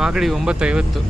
ಮಾಗಡಿ ಒಂಬತ್ತೈವತ್ತು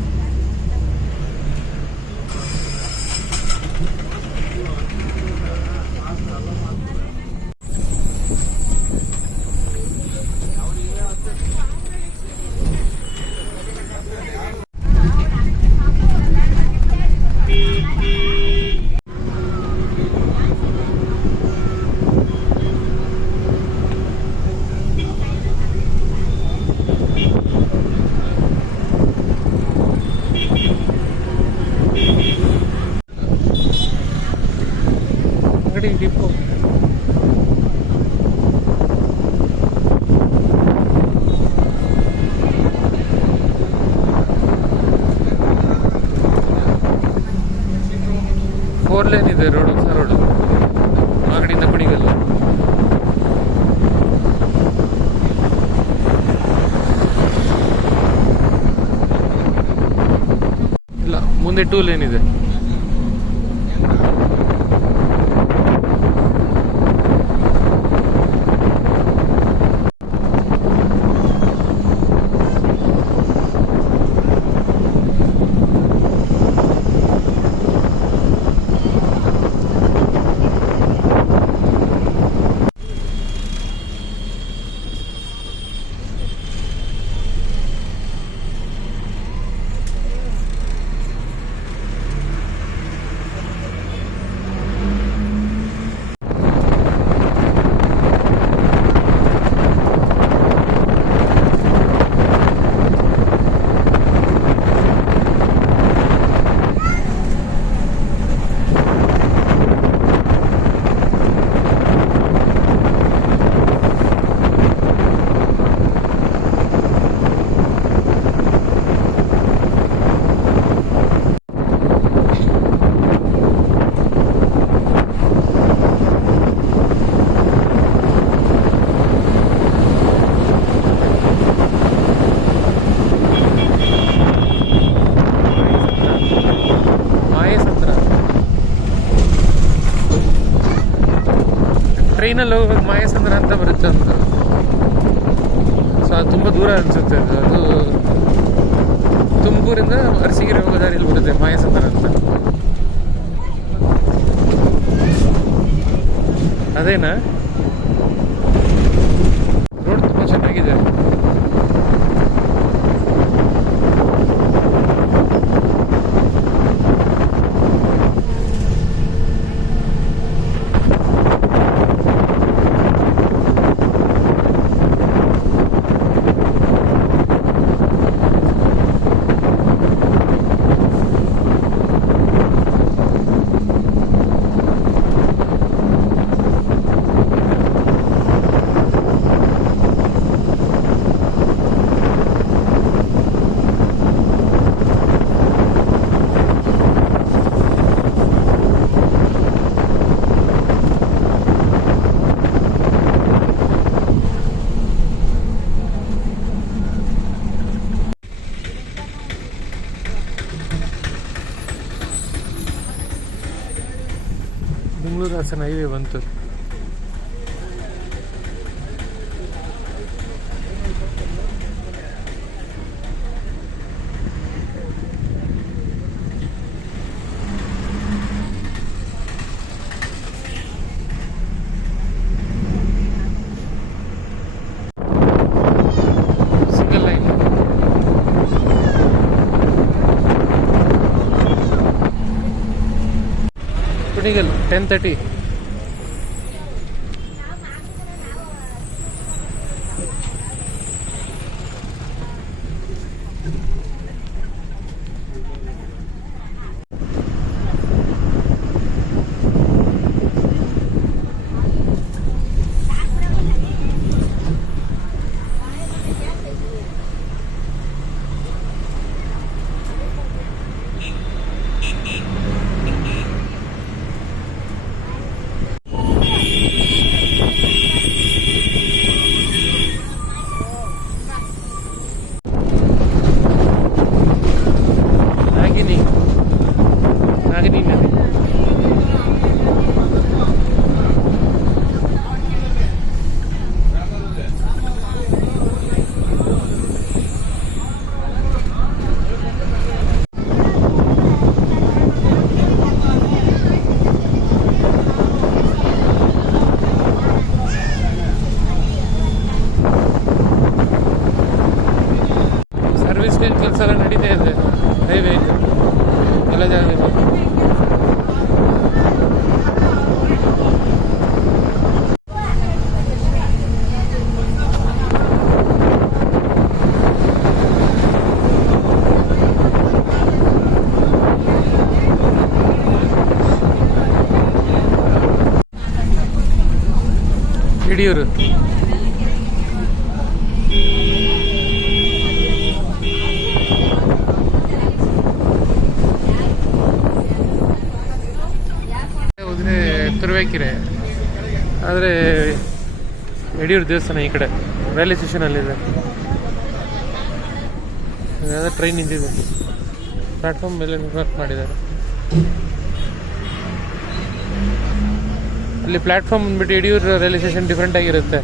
ಅಂಗಡಿ depot four lane ಇದೆ ರೋಡ್ ಹೊಸ ರೋಡ್ ಕಡೆಯಿಂದ ಕುಣಿಗಲ್ಲ. ಇಲ್ಲ ಮುಂದೆ ಟೂ ಲೇನ್ ಇದೆ ಮಾಯಸಂದ್ರ ಟ್ರೈನಲ್ಲಿ ಹೋಗುವಾಗ ಮಾಯಸಂದ್ರ ಅಂತ ಬರುತ್ತೆ ಅಂತ ಸೊ ಅದು ತುಂಬ ದೂರ ಅನಿಸುತ್ತೆ. ಅದು ಅದು ತುಮಕೂರಿಂದ ಅರಸಿಗೆರೆ ಹೋಗೋ ದಾರಿಯಲ್ಲಿ ಬರುತ್ತೆ ಮಾಯಸಂದ್ರ ಅಂತ. ಅದೇನಾ ರೋಡ್ ತುಂಬ ಚೆನ್ನಾಗಿದೆ ಹಾಸನ ಹೈವೇ ಬಂತು. ಟೆನ್ ತರ್ಟಿ ಯಡಿಯೂರು ಹೋದ್ರೆ ತುರುವೇಕೆರೆ. ಆದರೆ ಯಡಿಯೂರು ದೇವಸ್ಥಾನ ಈ ಕಡೆ, ರೈಲ್ವೆ ಸ್ಟೇಷನಲ್ಲಿದೆ ಟ್ರೈನ್ ನಿಂತಿದೆ. ಪ್ಲಾಟ್ಫಾರ್ಮ್ ಮೇಲೆ ವರ್ಕ್ ಮಾಡಿದ್ದಾರೆ. ಅಲ್ಲಿ ಪ್ಲಾಟ್ಫಾರ್ಮ್ ಬಂದ್ಬಿಟ್ಟು ಯಡಿಯೂರ ರೈಲ್ವೆ ಸ್ಟೇಷನ್ ಡಿಫ್ರೆಂಟ್ ಆಗಿರುತ್ತೆ.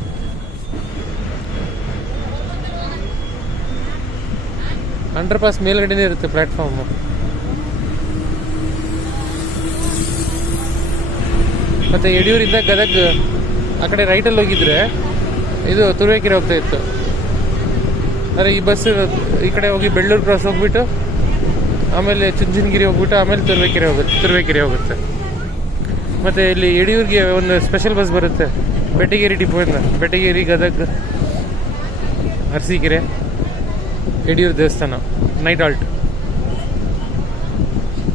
ಅಂಡರ್ ಪಾಸ್ ಮೇಲ್ಗಡೆನೇ ಇರುತ್ತೆ ಪ್ಲಾಟ್ಫಾರ್ಮ್ ಮತ್ತೆ ಯಡಿಯೂರಿಂದ ಗದಗ್, ಆ ಕಡೆ ರೈಟಲ್ಲಿ ಹೋಗಿದ್ರೆ ಇದು ತುರುವೇಕೆರೆ ಹೋಗ್ತಾ ಇತ್ತು. ಆದರೆ ಈ ಬಸ್ ಈ ಕಡೆ ಹೋಗಿ ಬೆಳ್ಳೂರು ಕ್ರಾಸ್ ಹೋಗ್ಬಿಟ್ಟು, ಆಮೇಲೆ ಚುಂಚನಗಿರಿ ಹೋಗ್ಬಿಟ್ಟು, ಆಮೇಲೆ ತುರುವೇಕೆರೆ ಹೋಗುತ್ತೆ ತುರುವೇಕೆರೆ ಹೋಗುತ್ತೆ. ಮತ್ತು ಇಲ್ಲಿ ಯಡಿಯೂರಿಗೆ ಒಂದು ಸ್ಪೆಷಲ್ ಬಸ್ ಬರುತ್ತೆ. ಬೆಟ್ಟಗೇರಿ ಡಿಪೋಯಿಂದ ಬೆಟ್ಟಗೇರಿ ಗದಗ್, ಅರಸೀಕೆರೆ, ಯಡಿಯೂರು ದೇವಸ್ಥಾನ ನೈಟ್ ಆಲ್ಟ್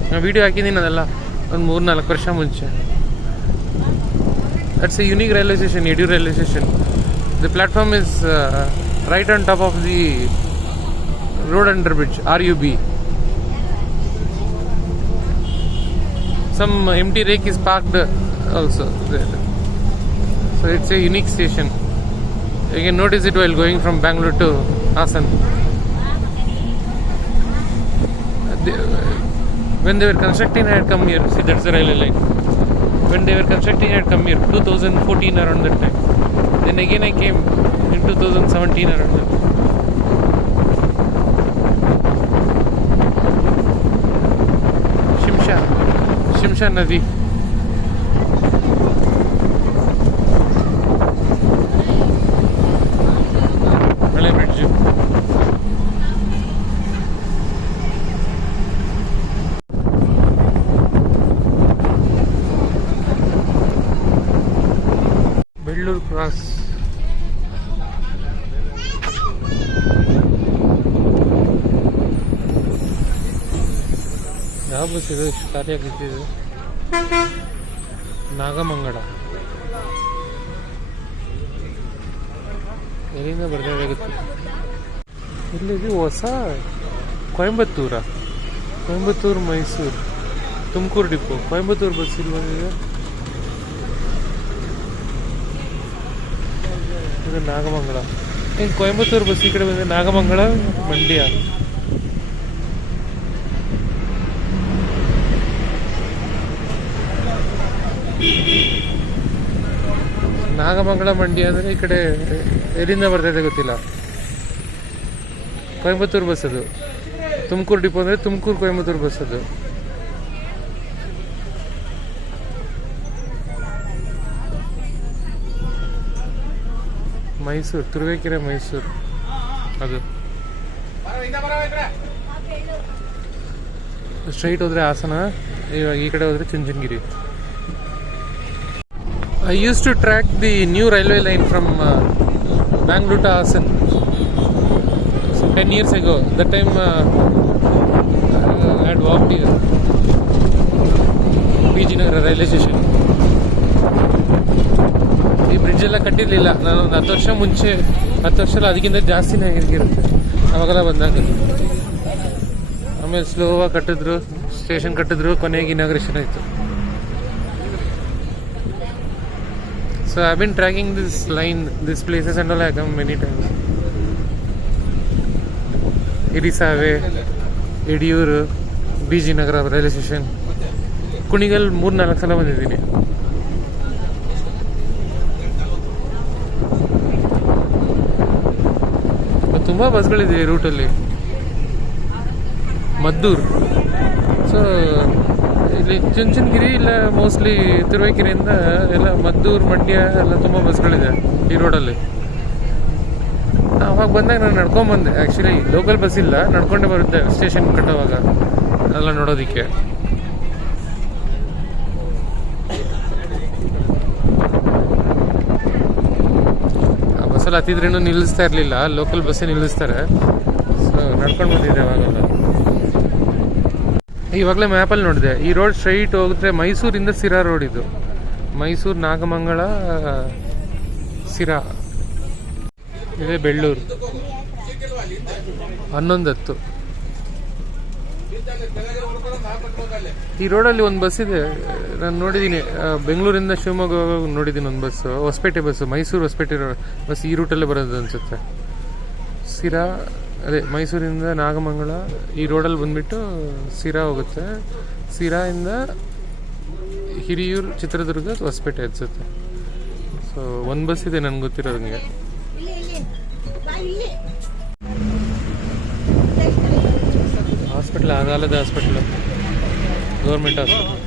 ನಾನು ವೀಡಿಯೋ ಹಾಕಿದ್ದೀನಿ ಅದೆಲ್ಲ ಒಂದು ಮೂರು ನಾಲ್ಕು ವರ್ಷ ಮುಂಚೆ. That's a unique railway station Yediyur railway station the platform is right on top of the road under bridge R U B some empty rake is parked also there. So it's a unique station. You can notice it while going from Bangalore to Hassan. When they were constructing, I had come here. See, that's the railway line. When they were constructing, I had come here. 2014 around that time. Then again, I came in 2017 around that. Shimsha. Shimsha ನದಿ Bellur cross ಯಾವ bus ಇದು? ಇಷ್ಟು ಖಾಲಿಯಾಗಿ ನಿಂತಿದೆ ನಾಗಮಂಗಲ ಎಲ್ಲಿಂದ ಬರಬೇಕಾಗುತ್ತೆ ಇಲ್ಲಿದೆ ಹೊಸ ಕೊಯಂಬತ್ತೂರ ಕೊಯಂಬತ್ತೂರು ಮೈಸೂರು ತುಮಕೂರು ಡಿಪೋ. ಕೊಯಂಬತ್ತೂರು ಬಸ್ ಇಲ್ಲಿ ಬಂದಿದೆ. ಇದು ನಾಗಮಂಗಲ. ಏನು, ಕೊಯಂಬತ್ತೂರು ಬಸ್ ಈ ಕಡೆ ಬಂದಿದೆ? ನಾಗಮಂಗಲ, ಮಂಡ್ಯ. ನಾಗಮಂಗಲ ಮಂಡಿ ಅಂದರೆ ಈ ಕಡೆ ಎಲ್ಲಿಂದ ಬರ್ತೈತೆ ಗೊತ್ತಿಲ್ಲ. ಕೊಯಂಬತ್ತೂರು ಬಸ್ ಅದು. ತುಮಕೂರು ಡಿಪೋ ಅಂದರೆ ತುಮಕೂರು ಕೊಯಂಬತ್ತೂರು ಬಸ್ ಅದು. ಮೈಸೂರು, ತುರುವೇಕೆರೆ, ಮೈಸೂರು. ಅದು. ಸ್ಟ್ರೈಟ್ ಹೋದರೆ ಹಾಸನ, ಇವಾಗ ಈ ಕಡೆ ಹೋದರೆ Chunchanagiri. I used to track the new railway line from uh, Bangalore to Hassan. So 10 years ago. That time uh, I had walked here. P G Nagar railway station ಈ bridge ಎಲ್ಲ ಕಟ್ಟಿರಲಿಲ್ಲ ನಾನು ಒಂದು ಹತ್ತು ವರ್ಷ ಮುಂಚೆ ಹತ್ತು ವರ್ಷ ಅಲ್ಲ ಅದಕ್ಕಿಂತ ಜಾಸ್ತಿನೇ ಆಗಿರುತ್ತೆ ಅವಾಗೆಲ್ಲ ಬಂದಾಗ ಆಮೇಲೆ ಸ್ಲೋವಾಗಿ ಕಟ್ಟಿದ್ರು ಸ್ಟೇಷನ್ ಕಟ್ಟಿದ್ರು ಕೊನೆಗೆ ಇನಾಗ್ರೇಷನ್ ಆಯಿತು So I've been tracking this line, this places and all I come many times. Hirisave Yediyur B G Nagar railway station Kunigal ಮೂರು ನಾಲ್ಕು ಸಲ ಬಂದಿದ್ದೀನಿ ತುಂಬ ಬಸ್ಗಳಿದೆ ಈ ರೂಟಲ್ಲಿ ಮದ್ದೂರು ಸೊ ಇಲ್ಲಿ ಚುಂಚನಗಿರಿ ಇಲ್ಲ ಮೋಸ್ಟ್ಲಿ ತಿರುವೇಕೆರೆಯಿಂದ ಎಲ್ಲ ಮದ್ದೂರು, ಮಂಡ್ಯ ಎಲ್ಲ ತುಂಬ ಬಸ್ಗಳಿದೆ ಈ ರೋಡಲ್ಲಿ ಅವಾಗ ಬಂದಾಗ ನಾನು ನಡ್ಕೊಂಬಂದೆ ಆ್ಯಕ್ಚುಲಿ ಲೋಕಲ್ ಬಸ್ ಇಲ್ಲ. ನಡ್ಕೊಂಡೇ ಬರುತ್ತೆ ಸ್ಟೇಷನ್ ಕಟ್ಟೋವಾಗ. ಎಲ್ಲ ನೋಡೋದಕ್ಕೆ. ಆ ಬಸ್ಸಲ್ಲಿ ಹತ್ತಿದ್ರೇನು ನಿಲ್ಲಿಸ್ತಾ ಇರಲಿಲ್ಲ. ಲೋಕಲ್ ಬಸ್ಸೇ ನಿಲ್ಲಿಸ್ತಾರೆ. ಸೊ ನಡ್ಕೊಂಡು ಬಂದಿದ್ದೆ ಅವಾಗೆಲ್ಲ ಇವಾಗಲೇ ಮ್ಯಾಪಲ್ಲಿ ನೋಡಿದೆ. ಈ ರೋಡ್ ಸ್ಟ್ರೈಟ್ ಹೋಗಿದ್ರೆ ಮೈಸೂರಿಂದ ಸಿರಾ ರೋಡ್ ಇದು. ಮೈಸೂರು, ನಾಗಮಂಗಲ ಸಿರಾ ಇದೇ ಬೆಳ್ಳೂರು. ಹನ್ನೊಂದು ಹತ್ತು ಈ ರೋಡಲ್ಲಿ ಒಂದು ಬಸ್ ಇದೆ. ನಾನು ನೋಡಿದ್ದೀನಿ ಬೆಂಗಳೂರಿಂದ ಶಿವಮೊಗ್ಗ ನೋಡಿದ್ದೀನಿ ಒಂದು bus Hosapete bus Mysore Hosapete bus ಈ ರೂಟಲ್ಲೇ ಬರೋದು ಅನ್ಸುತ್ತೆ. ಸಿರಾ ಅದೇ ಮೈಸೂರಿಂದ ನಾಗಮಂಗಲ ಈ ರೋಡಲ್ಲಿ ಬಂದ್ಬಿಟ್ಟು ಸಿರಾ ಹೋಗುತ್ತೆ. ಸಿರಾಯಿಂದ ಹಿರಿಯೂರು ಚಿತ್ರದುರ್ಗ ಹೊಸಪೇಟೆ ಅನ್ಸುತ್ತೆ. ಸೊ ಒಂದು ಬಸ್ ಇದೆ ನನಗೆ ಗೊತ್ತಿರೋದಂಗೆ hospital ಅದಾಲದ hospital government hospital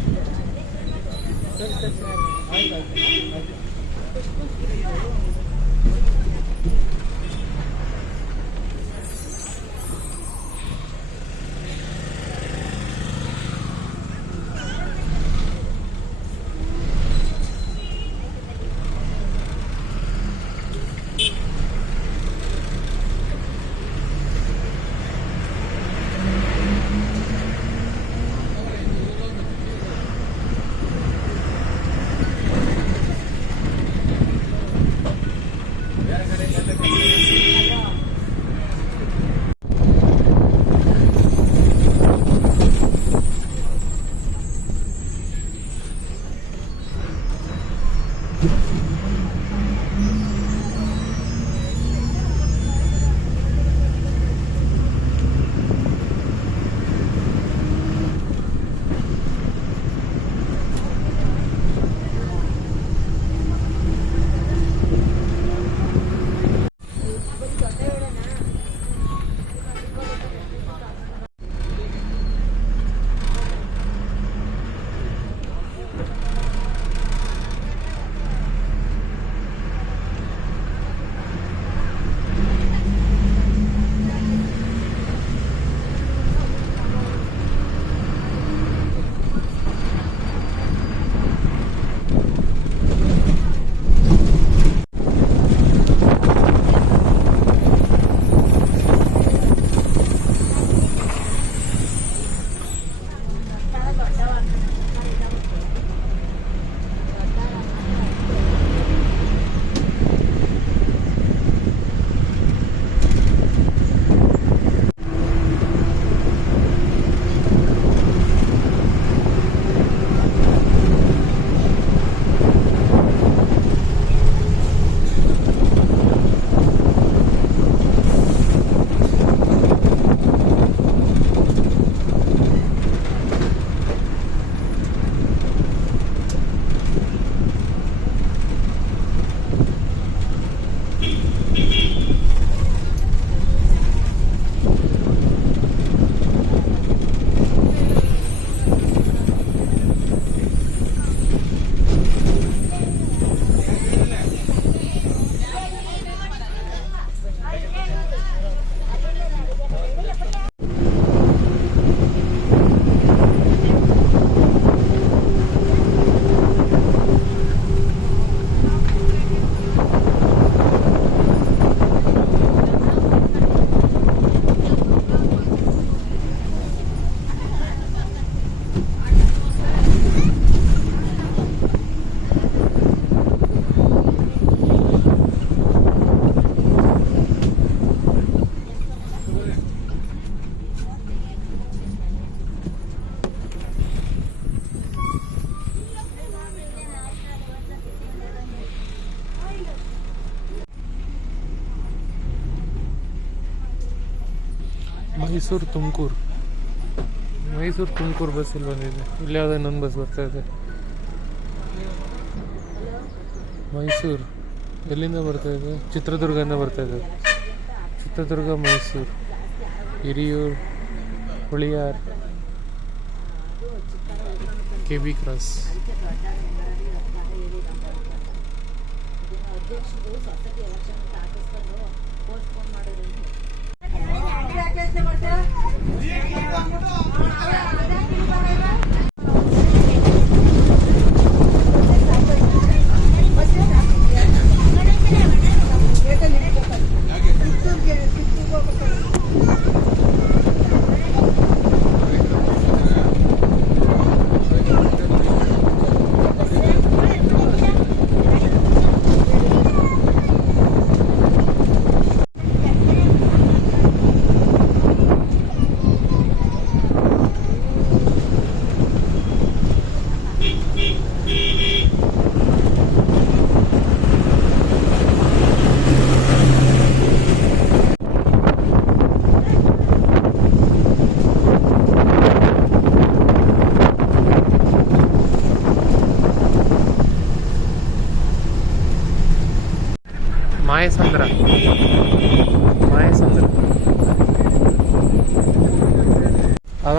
Mysore Tumkur. Mysore Tumkur bus ಇಲ್ಲಿ ಬಂದಿದೆ. ಇಲ್ಲಿ ಯಾವುದೋ ಇನ್ನೊಂದು ಬಸ್ ಬರ್ತಾ ಇದೆ. ಮೈಸೂರು. ಎಲ್ಲಿಂದ ಬರ್ತಾ ಇದೆ? ಚಿತ್ರದುರ್ಗದಿಂದ ಬರ್ತಾ ಇದೆ. Chitradurga, Mysore. Hiriyur, Huliyar, K B cross.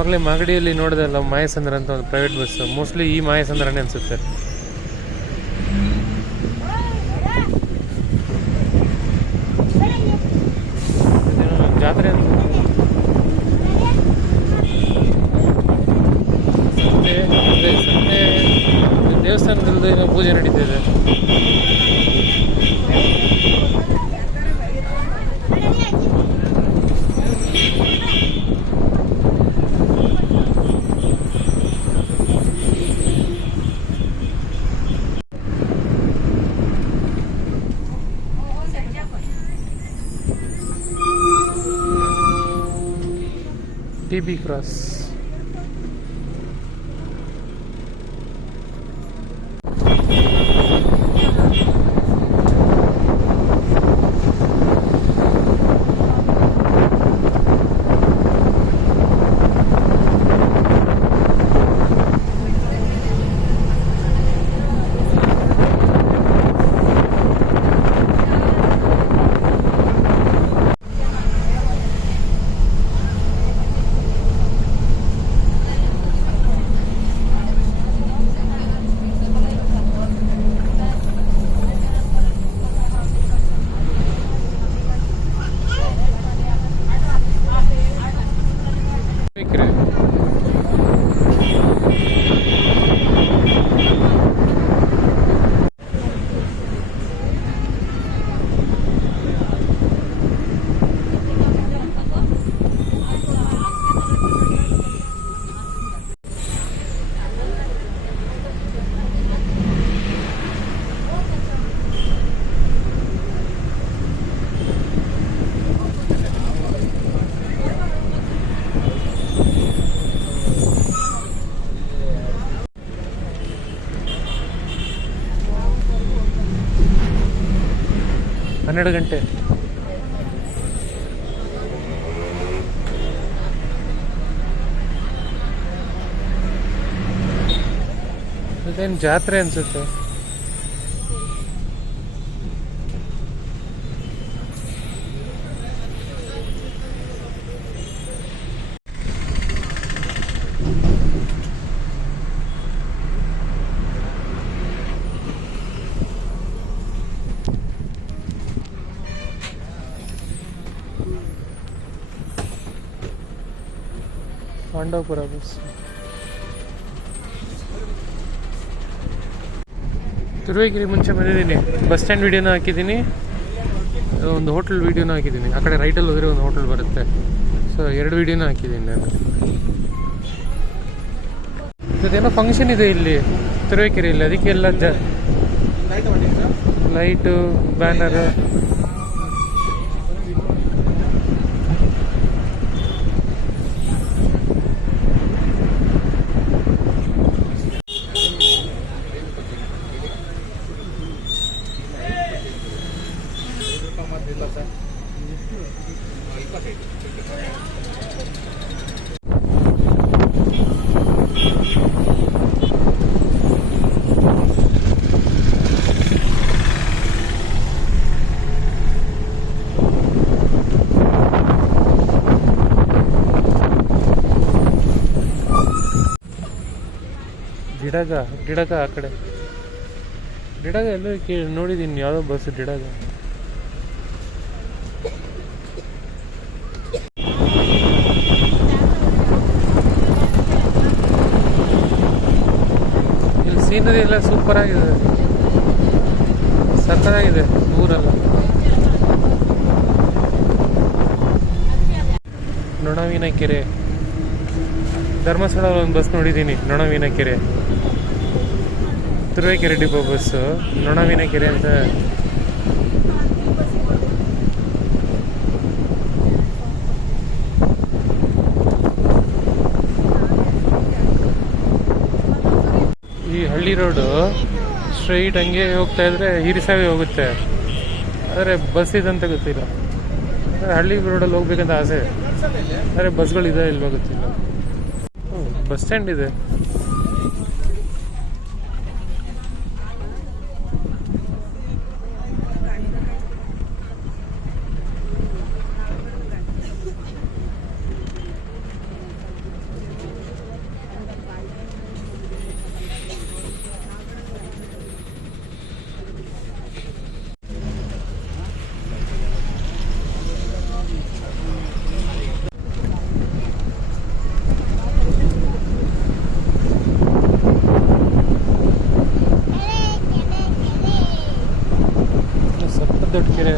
ಆಗಲೇ ಮಾಗಡಿಯಲ್ಲಿ ನೋಡಿದಲ್ಲ ಮಾಯಸಂದ್ರ ಅಂತ ಒಂದು ಪ್ರೈವೇಟ್ ಬಸ್ ಮೋಸ್ಟ್ಲಿ ಈ ಮಾಯಸಂದ್ರನೇ ಅನಿಸುತ್ತೆ. ಟಿ ಬಿ ಕ್ರಾಸ್ ಬೇಕ್ರಿ ಹನ್ನೆರಡು ಗಂಟೆ. ಅದೇನು ಜಾತ್ರೆ ಅನ್ಸುತ್ತೆ? ಪಾಂಡವಪುರ ಬಸ್ ತುರುವೇಗಿರಿ ಮುಂಚೆ ಬಂದಿದ್ದೀನಿ. ಬಸ್ ಸ್ಟ್ಯಾಂಡ್ ವಿಡಿಯೋನ ಹಾಕಿದ್ದೀನಿ. ಒಂದು ಹೋಟೆಲ್ ವಿಡಿಯೋನ ಹಾಕಿದ್ದೀನಿ. ಆ ಕಡೆ ರೈಟಲ್ಲಿ ಹೋದರೆ ಒಂದು ಹೋಟೆಲ್ ಬರುತ್ತೆ. ಸೊ ಎರಡು ವಿಡಿಯೋನ ಹಾಕಿದ್ದೀನಿ ನಾನು. ಇವತ್ತೇನೋ ಫಂಕ್ಷನ್ ಇದೆ ಇಲ್ಲಿ. ತುರುವೇಕೆರೆಯಲ್ಲಿ ಅದಕ್ಕೆ ಎಲ್ಲ ಜ ಲೈಟು ಬ್ಯಾನರು ಗಿಡಗ ಗಿಡಗ ಆ ಕಡೆ. ಗಿಡಗ ಎಲ್ಲೋ ಕೇ ನೋಡಿದ್ದೀನಿ ಯಾವುದೋ ಬಸ್ ಗಿಡಗ ಇಲ್ಲಿ ಸೀನರಿ ಎಲ್ಲ ಸೂಪರ್ ಆಗಿದೆ. ಸಕ್ಕತ್ತಾಗಿದೆ, ಊರೆಲ್ಲ. ನೊಣವಿನ ಕೆರೆ ಧರ್ಮಸ್ಥಳ ಒಂದು ಬಸ್ ನೋಡಿದ್ದೀನಿ ನೊಣವಿನ ಕೆರೆ ತುರುವೇಕೆರೆ ಡಿಪೋ ಬಸ್ಸು ನೊಣವಿನ ಕೆರೆ ಅಂತ. ಈ ಹಳ್ಳಿ ರೋಡು ಸ್ಟ್ರೈಟ್ ಹಂಗೆ ಹೋಗ್ತಾ ಇದ್ರೆ ಹಿರಿಸಾವೆ ಹೋಗುತ್ತೆ. ಆದರೆ ಬಸ್ ಇದಂತ ಗೊತ್ತಿಲ್ಲ. ಹಳ್ಳಿ ರೋಡಲ್ಲಿ ಹೋಗ್ಬೇಕಂತ ಆಸೆ. ಆದರೆ ಬಸ್ಗಳು ಇದೆ ಇಲ್ವಾ ಗೊತ್ತಿಲ್ಲ. ಬಸ್ ಸ್ಟ್ಯಾಂಡ್ ಇದೆ. ದೊಡ್ಡ ಕೆರೆ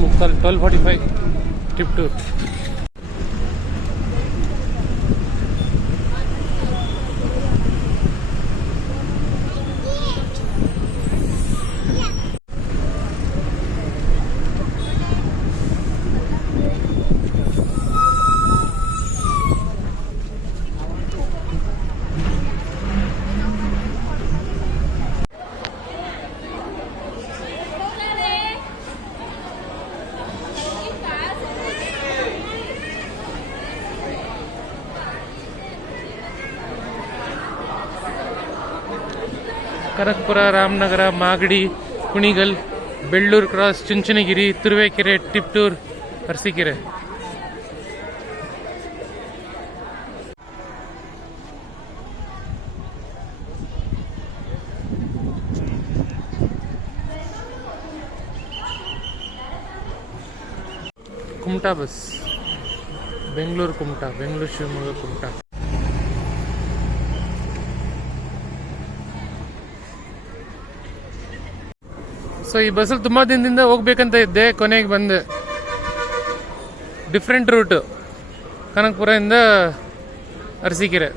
Mukhtar twelve forty five trip Kanakapura Ramanagara, Magadi, Kunigal, Bellur cross, Chunchanagiri, Turuvekere, Tiptur, Arasikere. Kumta bus. Bengaluru Kumta, Bengaluru Shivamogga Kumta. So ಈ ಬಸ್ಸಲ್ಲಿ ತುಂಬ ದಿನದಿಂದ ಹೋಗ್ಬೇಕಂತ ಇದ್ದೆ ಕೊನೆಗೆ ಬಂದೆ. ಡಿಫ್ರೆಂಟ್ ರೂಟು ಕನಕಪುರದಿಂದ ಅರಸೀಕೆರೆ.